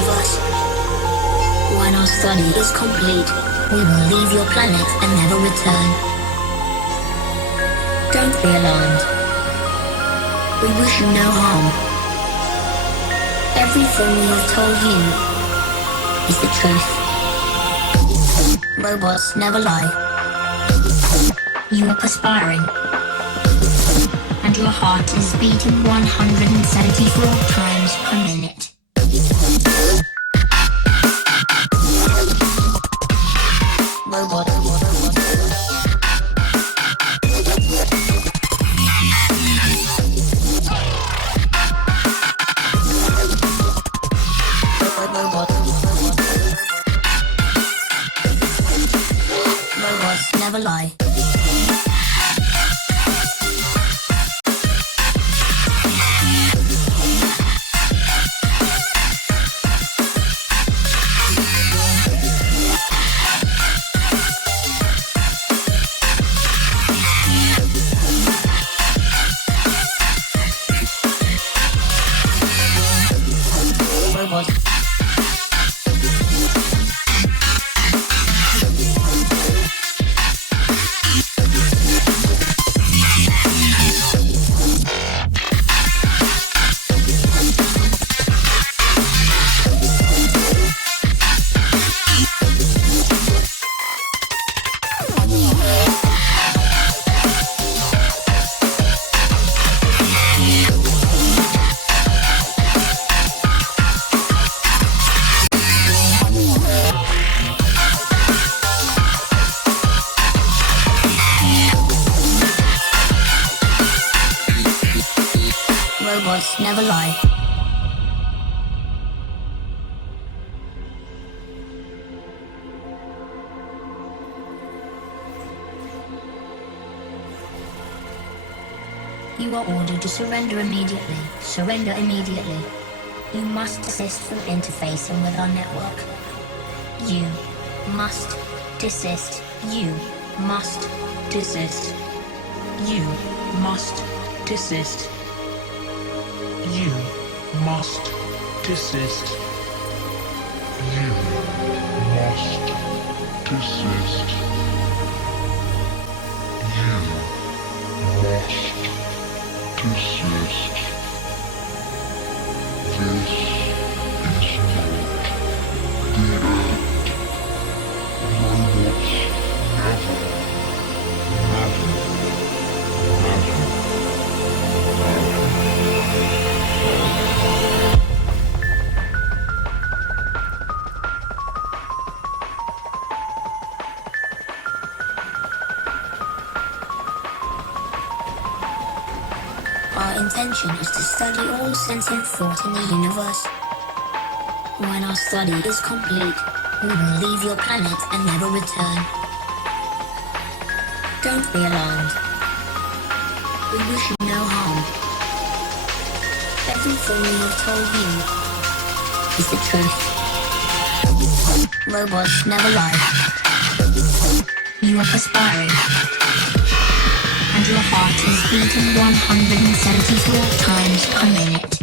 universe. When our study is complete, we will leave your planet and never return. Don't be alarmed. We wish you no harm. Everything we have told you is the truth. Robots never lie. You are perspiring, and your heart is beating 174 times per minute. Robot. Robots never lie. Robots never lie. You are ordered to surrender immediately. Surrender immediately. You must desist from interfacing with our network. You must desist. You must desist. You must desist. You must desist. You must desist. You must desist. This is not the end. Robots never, never, never. Our intention is to study all sentient thought in the universe. When our study is complete, we will leave your planet and never return. Don't be alarmed. We wish you no harm. Everything we have told you is the truth. Robots never lie. You are perspiring, and your heart is beating 174 times per minute.